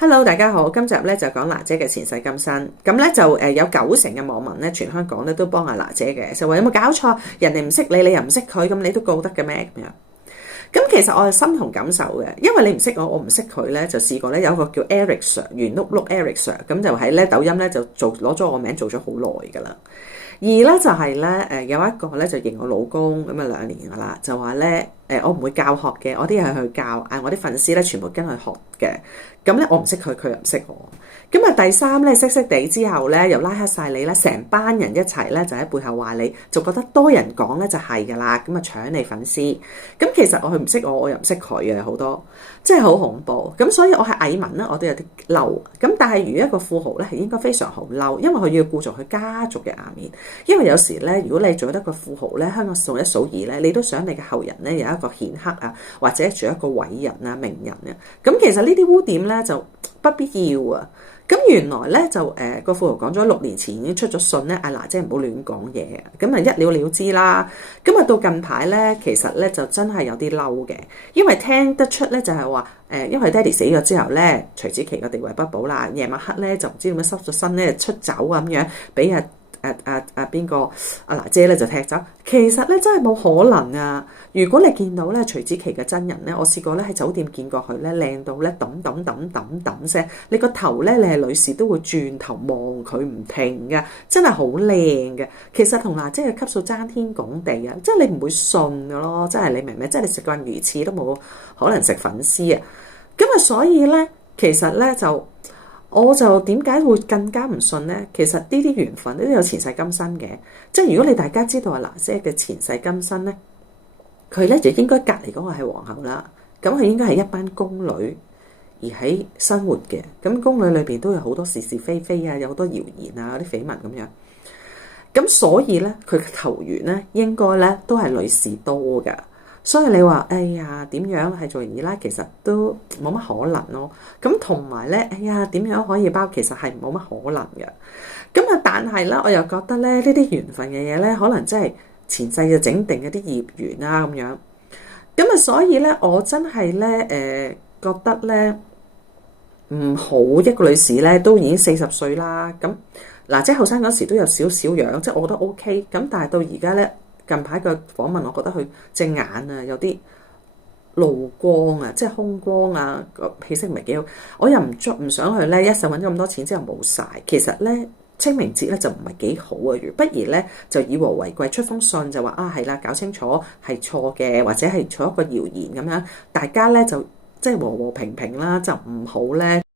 Hello，大家好，今集咧就講娜姐嘅前世今生，咁咧就有90%嘅網民咧，全香港咧都幫阿娜姐嘅，就話有冇搞錯？人哋唔識你，你又唔識佢，咁你都告得嘅咩？咁樣，咁其實我係心同感受嘅，因為你唔識我，我唔識佢咧，就試過咧有一個叫 Eric Sir，圓碌碌 Eric Sir，咁就喺咧抖音咧就攞咗我名做咗好耐噶啦。而咧就係咧有一個咧就認我老公咁啊2年噶啦，就話咧我唔會教學嘅，我啲嘢係去教，我啲粉絲咧全部跟佢學嘅。咁咧我唔識佢，佢又唔識我。咁啊第三咧識地之後咧又拉黑晒你咧，成班人一齊咧就喺背後話你，就覺得多人講咧就係噶啦，咁啊搶你粉絲。咁其實佢唔識我，我又唔識佢嘅好多，真係好恐怖。咁所以我係蟻民咧，我都有啲嬲。咁但係如果一個富豪咧係應該非常好嬲，因為佢要顧住佢家族嘅顏面。因為有時咧，如果你做得個富豪咧，香港數一數二咧，你都想你嘅後人咧有一個顯赫啊，或者做一個偉人啊、名人啊。咁其實呢啲污點咧就不必要啊。咁原來咧就個富豪講咗6年前已經出咗信咧，阿娜姐唔好亂講嘢，咁啊一了了之啦。咁啊到近排咧，其實咧就真係有啲嬲嘅，因為聽得出咧就係話因為爹哋死咗之後咧，徐子淇嘅地位不保啦，夜晚黑咧就唔知點樣收咗身咧出走咁樣，俾邊個阿娜姐咧就踢走。其實咧真係冇可能啊！如果你見到咧徐子淇嘅真人咧，我試過咧喺酒店見過佢咧，靚到咧揼聲，你個頭咧你係女士都會轉頭望佢唔停嘅，真係好靚嘅。其實同娜姐嘅級數爭天拱地啊！即係你唔會信嘅咯，真係你明唔明？即係你食慣魚翅都冇可能食粉絲啊！咁啊，所以咧其實咧我就點解會更加唔信呢？其實呢啲緣分都有前世今生嘅，即係如果你大家知道阿娜姐嘅前世今生呢，佢呢就應該隔離嗰個係皇后啦，咁佢應該係一班宮女而喺生活嘅，咁宮女裏邊都有好多是是非非啊，有好多謠言啊，啲緋聞咁樣，咁所以呢，佢嘅投緣呢應該呢都係女士多㗎。所以你話，哎呀，點樣係做二奶，其實都冇乜可能咯。咁同埋咧，哎呀，點樣可以包，其實係冇乜可能嘅。咁啊，但係咧，我又覺得咧，呢啲緣分嘅嘢咧，可能真係前世就整定嗰啲業緣啦咁樣。咁啊，所以咧，我真係咧，覺得咧，唔好一個女士咧，都已經40歲啦。咁嗱，即係後生嗰時都有少少樣，即係我覺得 OK。咁但係到而家咧。近排嘅訪問，我覺得佢隻眼啊有啲露光啊，即係空光啊，個氣色唔係幾好。我又唔想去咧，一世揾咗咁多錢之後冇晒。其實咧清明節咧就唔係幾好啊，不如咧就以和為貴，出封信就話係啦，搞清楚係錯嘅，或者係錯一個謠言咁樣，大家咧就即係和和平平啦，就唔好咧。